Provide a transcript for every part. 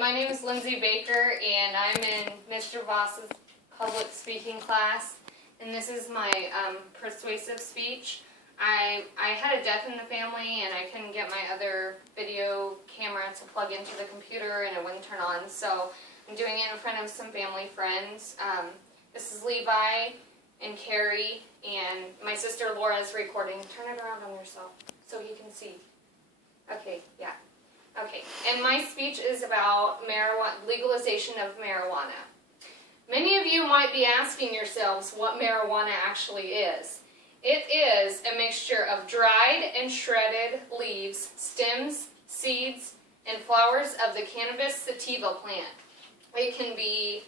my name is Lindsay Baker, and I'm in Mr. Voss's public speaking class, and this is my persuasive speech. I had a death in the family, and I couldn't get my other video camera to plug into the computer, and it wouldn't turn on, so I'm doing it in front of some family friends. This is Levi and Carrie, and my sister Laura is recording. Turn it around on yourself so you can see. Okay, yeah. Okay, and my speech is about legalization of marijuana. Many of you might be asking yourselves what marijuana actually is. It is a mixture of dried and shredded leaves, stems, seeds, and flowers of the cannabis sativa plant. It can be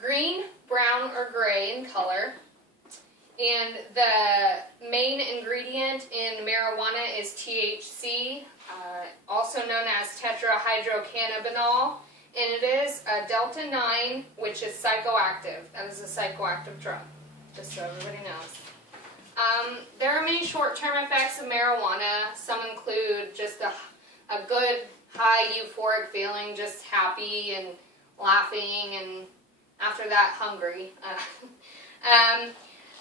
green, brown, or gray in color. And the main ingredient in marijuana is THC, also known as tetrahydrocannabinol, and it is a delta-9, which is psychoactive. That is a psychoactive drug, just so everybody knows. There are many short-term effects of marijuana. Some include just a good, high, euphoric feeling, just happy and laughing, and after that, hungry.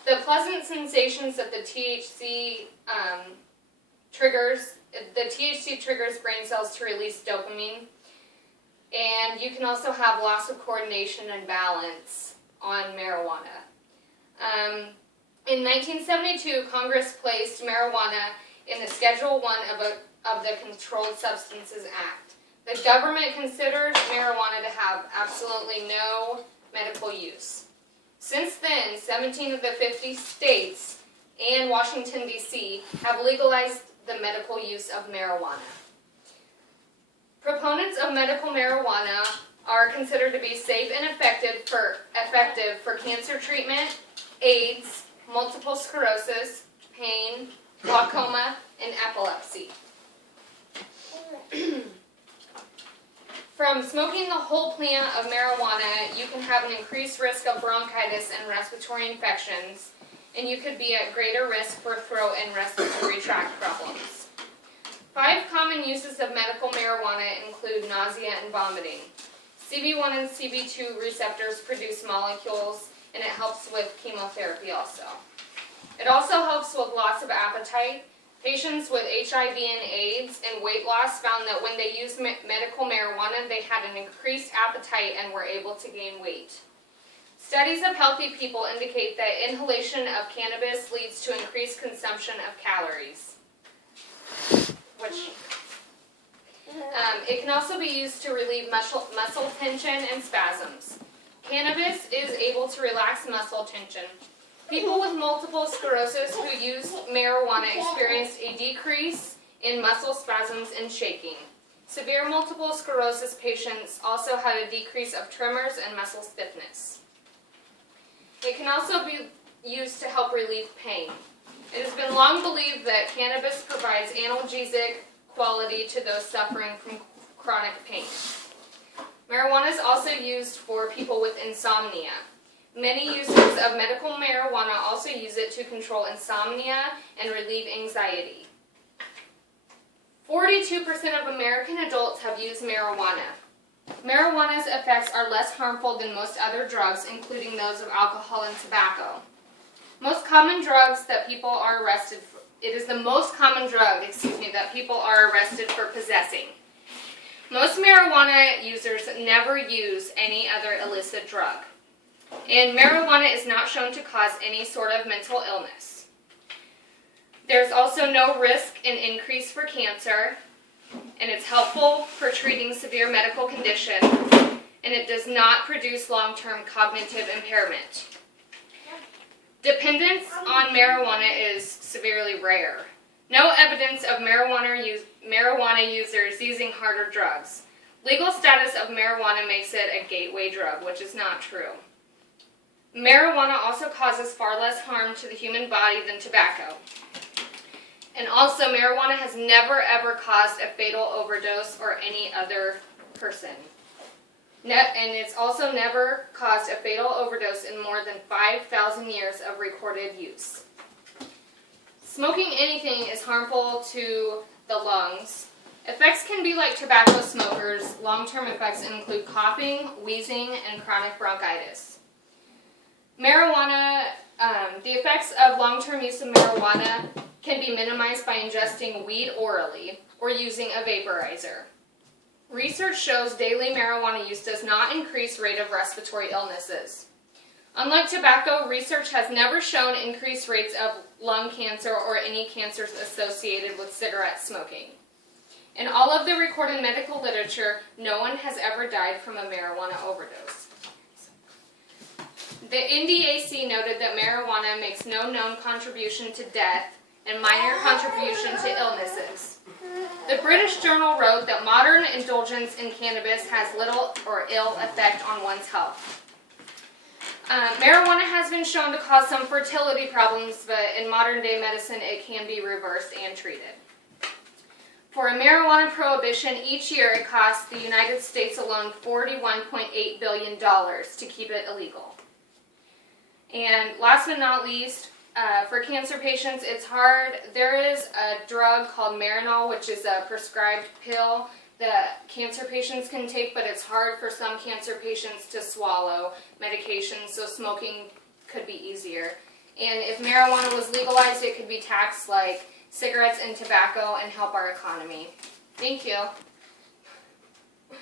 The pleasant sensations that the THC triggers brain cells to release dopamine, and you can also have loss of coordination and balance on marijuana. In 1972, Congress placed marijuana in the Schedule I of the Controlled Substances Act. The government considered marijuana to have absolutely no medical use. Since then, 17 of the 50 states and Washington, D.C. have legalized the medical use of marijuana. Proponents of medical marijuana are considered to be safe and effective for cancer treatment, AIDS, multiple sclerosis, pain, glaucoma, and epilepsy. From smoking the whole plant of marijuana, you can have an increased risk of bronchitis and respiratory infections, and you could be at greater risk for throat and respiratory tract problems. 5 common uses of medical marijuana include nausea and vomiting. CB1 and CB2 receptors produce molecules, and it helps with chemotherapy also. It also helps with loss of appetite. Patients with HIV and AIDS and weight loss found that when they used medical marijuana, they had an increased appetite and were able to gain weight. Studies of healthy people indicate that inhalation of cannabis leads to increased consumption of calories. It can also be used to relieve muscle tension and spasms. Cannabis is able to relax muscle tension. People with multiple sclerosis who used marijuana experienced a decrease in muscle spasms and shaking. Severe multiple sclerosis patients also had a decrease of tremors and muscle stiffness. It can also be used to help relieve pain. It has been long believed that cannabis provides analgesic quality to those suffering from chronic pain. Marijuana is also used for people with insomnia. Many users of medical marijuana also use it to control insomnia and relieve anxiety. 42% of American adults have used marijuana. Marijuana's effects are less harmful than most other drugs, including those of alcohol and tobacco. Most common drugs that people are arrested for, it is the most common drug, that people are arrested for possessing. Most marijuana users never use any other illicit drug. And marijuana is not shown to cause any sort of mental illness. There's also no risk in increase for cancer, and it's helpful for treating severe medical conditions, and it does not produce long-term cognitive impairment. Dependence on marijuana is severely rare. No evidence of marijuana users using harder drugs. Legal status of marijuana makes it a gateway drug, which is not true. Marijuana also causes far less harm to the human body than tobacco. And also, marijuana has never ever caused a fatal overdose or any other person. And it's also never caused a fatal overdose in more than 5,000 years of recorded use. Smoking anything is harmful to the lungs, Effects can be like tobacco smokers. Long-term effects include coughing, wheezing, and chronic bronchitis. Marijuana, the effects of long-term use of marijuana can be minimized by ingesting weed orally or using a vaporizer. Research shows daily marijuana use does not increase rate of respiratory illnesses. Unlike tobacco, research has never shown increased rates of lung cancer or any cancers associated with cigarette smoking. In all of the recorded medical literature, no one has ever died from a marijuana overdose. The NDAC noted that marijuana makes no known contribution to death and minor contribution to illnesses. The British Journal wrote that modern indulgence in cannabis has little or ill effect on one's health. Marijuana has been shown to cause some fertility problems, but in modern day medicine it can be reversed and treated. For a marijuana prohibition, each year it costs the United States alone $41.8 billion to keep it illegal. And last but not least, for cancer patients, it's hard. There is a drug called Marinol, which is a prescribed pill that cancer patients can take, but it's hard for some cancer patients to swallow medications, so smoking could be easier. And if marijuana was legalized, it could be taxed like cigarettes and tobacco and help our economy. Thank you.